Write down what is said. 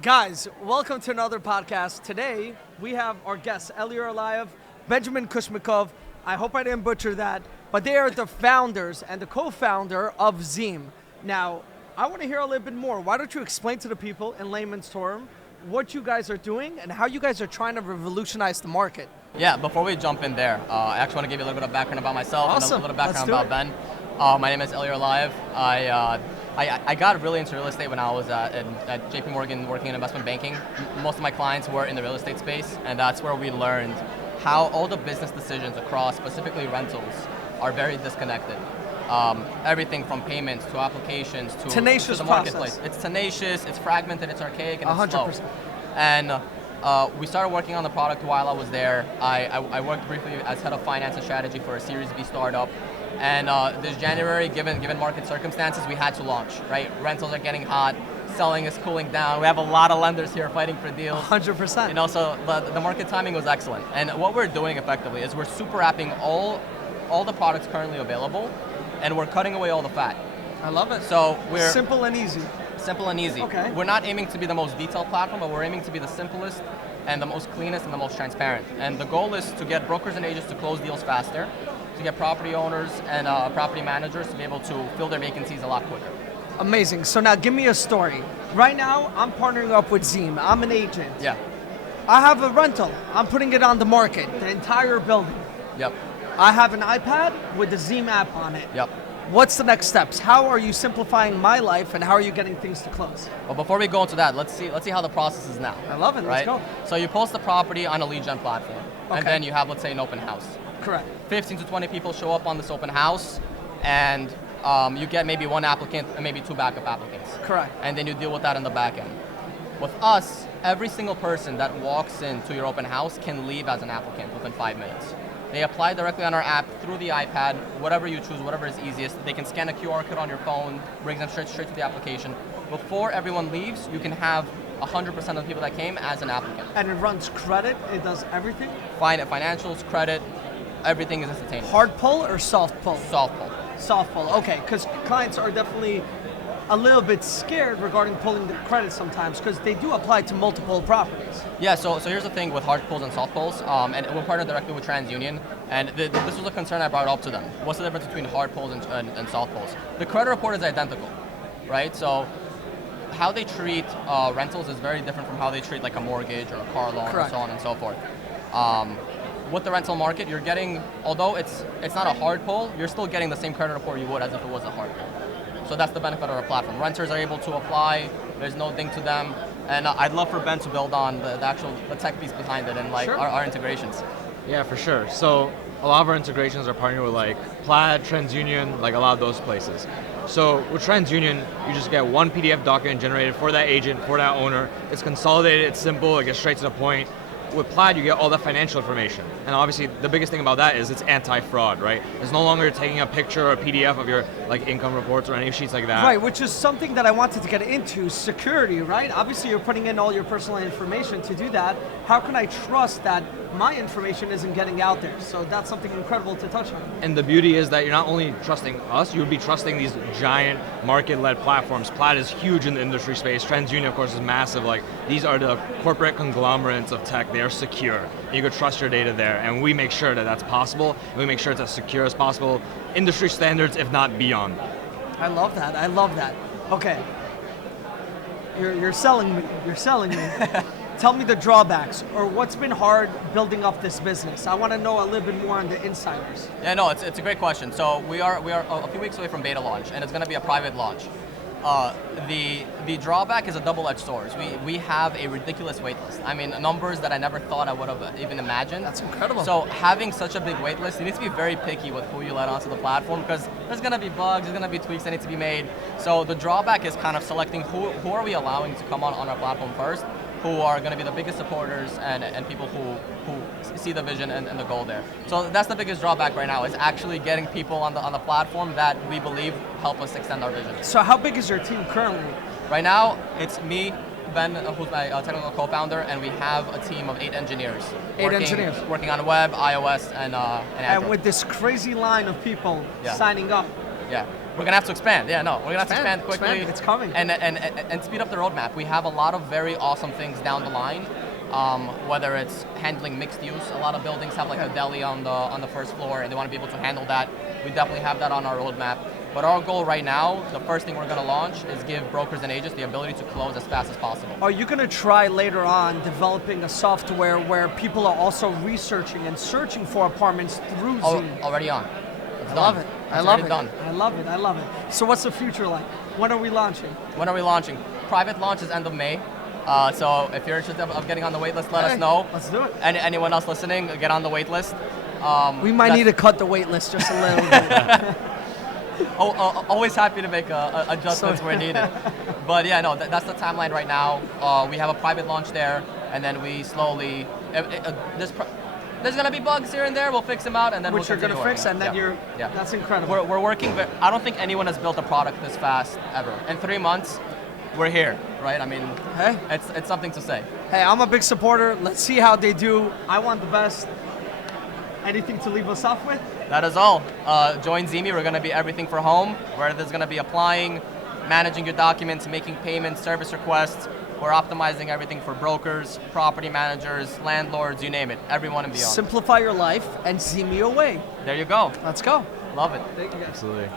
Guys, welcome to another podcast. Today, we have our guests, Elior Alayev, Benjamin Kushmakov. I hope I didn't butcher that, but they are the founders and the co-founder of Zeme. Now, I want to hear a little bit more. Why don't you explain to the people in layman's term what you guys are doing and how you guys are trying to revolutionize the market? Yeah, before we jump in there, I actually want to give you a little bit of background about myself Awesome. and a little background Let's about do Ben. My name is Elior Alayev. I got really into real estate when I was at JP Morgan working in investment banking. Most of my clients were in the real estate space, and that's where we learned how all the business decisions across specifically rentals are very disconnected. Everything from payments to applications to Tenacious the marketplace. process. It's tenacious, it's fragmented, it's archaic, and it's 100%. slow. And we started working on the product while I was there. I worked briefly as head of finance and strategy for a Series B startup. And this January, given market circumstances, we had to launch, right? Rentals are getting hot, selling is cooling down. We have a lot of lenders here fighting for deals. 100%. You know, so the market timing was excellent. And what we're doing effectively is we're super apping all the products currently available, and we're cutting away all the fat. I love it. So we're simple and easy. Simple and easy. Okay. We're not aiming to be the most detailed platform, but we're aiming to be the simplest and the most cleanest and the most transparent. And the goal is to get brokers and agents to close deals faster, to get property owners and property managers to be able to fill their vacancies a lot quicker. Amazing. So now give me a story. Right now, I'm partnering up with Zeme. I'm an agent. Yeah. I have a rental. I'm putting it on the market, the entire building. Yep. I have an iPad with the Zeme app on it. Yep. What's the next steps? How are you simplifying my life and how are you getting things to close? Well, before we go into that, let's see how the process is now. I love it. Let's right? go. So you post the property on a lead gen platform, Okay. and then you have, let's say, an open house. Correct. 15 to 20 people show up on this open house, and you get maybe one applicant and maybe two backup applicants. Correct. And then you deal with that in the back end. With us, every single person that walks into your open house can leave as an applicant within 5 minutes. They apply directly on our app through the iPad, whatever you choose, whatever is easiest. They can scan a QR code on your phone, brings them straight to the application. Before everyone leaves, you can have 100% of the people that came as an applicant. And it runs credit, it does everything? Financials, credit, everything is instantaneous. Hard pull or soft pull? Soft pull. Soft pull, okay, because clients are definitely a little bit scared regarding pulling the credit sometimes because they do apply to multiple properties. Yeah, so here's the thing with hard pulls and soft pulls, and we're partnered directly with TransUnion, and this was a concern I brought up to them. What's the difference between hard pulls and soft pulls? The credit report is identical, right? So how they treat rentals is very different from how they treat like a mortgage or a car loan. Correct. And so on and so forth. With the rental market, you're getting, although it's not a hard pull, you're still getting the same credit report you would as if it was a hard pull. So that's the benefit of our platform. Renters are able to apply, there's no thing to them, and I'd love for Ben to build on the actual tech piece behind it and like Sure. our integrations. Yeah, for sure. So a lot of our integrations are partnered with like Plaid, TransUnion, like a lot of those places. So with TransUnion, you just get one PDF document generated for that agent, for that owner. It's consolidated, it's simple, it gets straight to the point. With Plaid, you get all the financial information. And obviously, the biggest thing about that is it's anti-fraud, right? It's no longer taking a picture or a PDF of your like income reports or any sheets like that. Right, which is something that I wanted to get into, security, right? Obviously you're putting in all your personal information to do that. How can I trust that my information isn't getting out there? So that's something incredible to touch on. And the beauty is that you're not only trusting us, you would be trusting these giant market-led platforms. Plaid is huge in the industry space. TransUnion, of course, is massive. Like these are the corporate conglomerates of tech. They are secure. You could trust your data there, and we make sure that that's possible. And we make sure it's as secure as possible, industry standards, if not beyond. I love that. I love that. Okay. You're selling me. You're selling me. Tell me the drawbacks or what's been hard building up this business. I want to know a little bit more on the insiders. Yeah, no, it's a great question. So we are a few weeks away from beta launch, and it's going to be a private launch. The drawback is a double-edged sword. We have a ridiculous wait list. I mean, numbers that I never thought I would have even imagined. That's incredible. So having such a big wait list, you need to be very picky with who you let onto the platform because there's going to be bugs, there's going to be tweaks that need to be made. So the drawback is kind of selecting who are we allowing to come on our platform first, who are going to be the biggest supporters and people who see the vision and the goal there. So that's the biggest drawback right now is actually getting people on the platform that we believe help us extend our vision. So how big is your team currently? Right now, it's me, Ben, who's my technical co-founder, and we have a team of 8 engineers. Working on web, iOS, and Android. And with this crazy line of people Yeah. signing up, Yeah, we're gonna have to expand. Yeah, no, we're gonna have to expand quickly. It's coming. And speed up the roadmap. We have a lot of very awesome things down the line. Whether it's handling mixed use, a lot of buildings have like a deli on the first floor, and they want to be able to handle that. We definitely have that on our roadmap. But our goal right now, the first thing we're going to launch is give brokers and agents the ability to close as fast as possible. Are you going to try later on developing a software where people are also researching and searching for apartments through Zeme? Already on. I love it. I love it. Done. I love it. I love it. So what's the future like? When are we launching? When are we launching? Private launch is end of May. So if you're interested of getting on the wait list, let us know. Let's do it. Anyone else listening, get on the wait list. We might need to cut the wait list just a little bit. Always happy to make adjustments where needed. But yeah, no, that's the timeline right now. We have a private launch there, and then we slowly, there's gonna be bugs here and there. We'll fix them out, and then Which you're gonna fix, and then yeah. That's incredible. We're working. I don't think anyone has built a product this fast ever. In 3 months, we're here, right? I mean, hey, it's something to say. Hey, I'm a big supporter. Let's see how they do. I want the best. Anything to leave us off with? That is all. Join Zeme. We're going to be everything for home, where there's going to be applying, managing your documents, making payments, service requests. We're optimizing everything for brokers, property managers, landlords, you name it, everyone and beyond. Simplify your life and Zeme away. There you go. Let's go. Love it. Thank you guys. Absolutely.